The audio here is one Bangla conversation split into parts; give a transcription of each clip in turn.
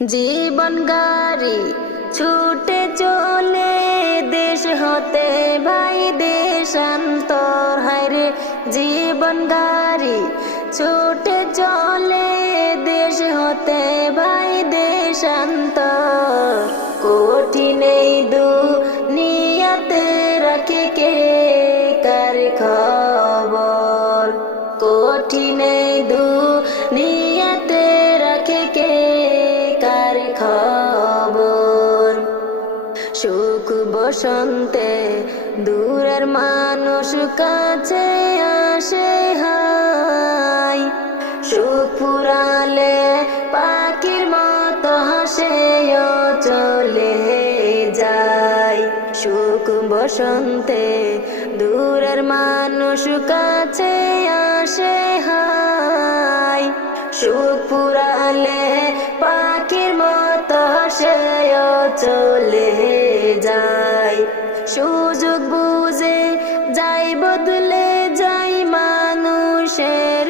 জীবন গাড়ি ছুটে চলে, দেশ হতে ভাই দেশান্তর। হায়রে জীবন গাড়ি ছুটে চলে, দেশ হতে ভাই দেশান্তর। কঠিন এই দুনিয়াতে রাখে কে কার খবর? কঠিন এই দুনিয়াতে সুখ বসন্তে দূরের মানুষ কাছে আসে, হাই। সুখ ফুরালে পাখির মতো হাসে চলে যায়। সুখ বসন্তে দূরের মানুষ কাছে আসে, হাই। সুখ ফুরালে পাখির মতো সে চলে যায় সুযোগ বুঝে যাই, বদলে যাই মানুষের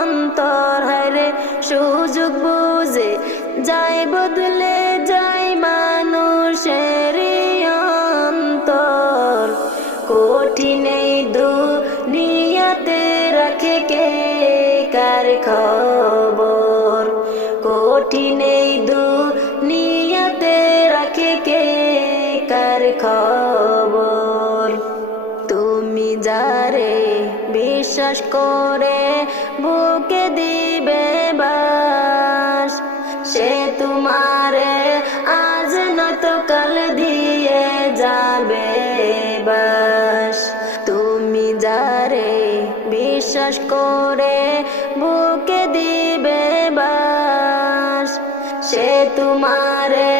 অন্তর হরে সুযোগ বুঝে যাই, বদলে যাই মানুষের অন্তর। কঠিন দু দুনিয়াতে রাখে কে, কার খবর? কঠিন যারে বিশ্বাস করে বুকে দিবে বাস। সে তোমারে আজ নত কাল দিয়ে যাবে বাস। তুমি যারে বিশ্বাস করে বুকে দিবে বাস। সে তোমারে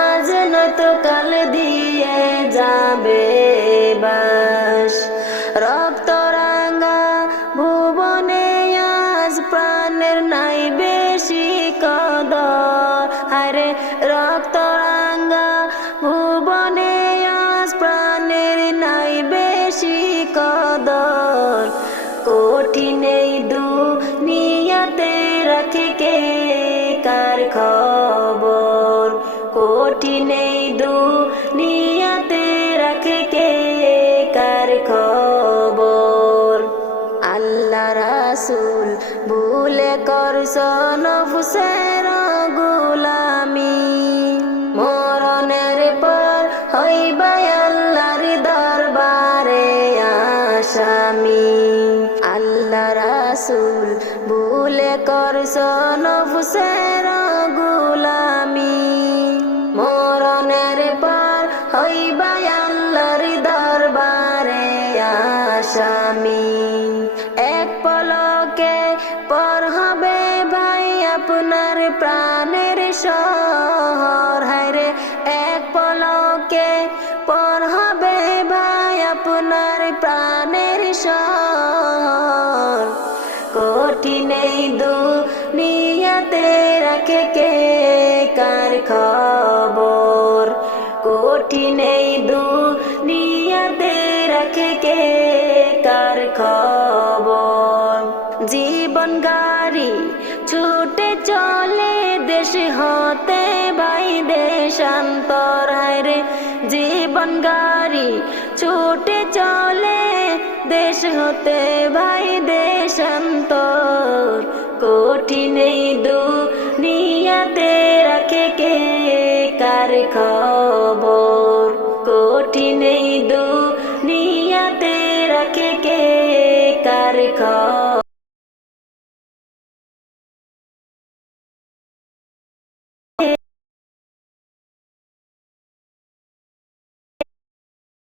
আজ নত কাল দিয়ে প্রাণের নাই বেশি কদর। আরে রক্ত রাঙা ভুবনে আজ প্রাণের নাই বেশি কদর। কঠিন এই দুনিয়াতে রাখে কে কার খবর? কঠিন এই দুনিয়াতে রাখে কে করছ নফসের গুলামি। মরণের পর হইবাই আল্লাহর দরবারে আসামি। আল্লাহ রাসুল ভুলে করছ নফসের গুলামি। মরণের পর হইবাই আল্লাহর দরবারে আসামি। শহর হায়রে এক পলকে পর হবে ভাই আপনার প্রাণের শহর। কঠিন এই দুনিয়াতে রাখে কে কার খবর? কঠিন এই দুনিয়াতে রাখে কে কার খবর? জীবন গাড়ি মতে বাই দেশান্তর রে। জীবন গাড়ি ছুটে চলে, দেশ হতে ভাই দেশান্তর। কঠিন দুনিয়াতে রাখে কে? কার খবর? কঠিন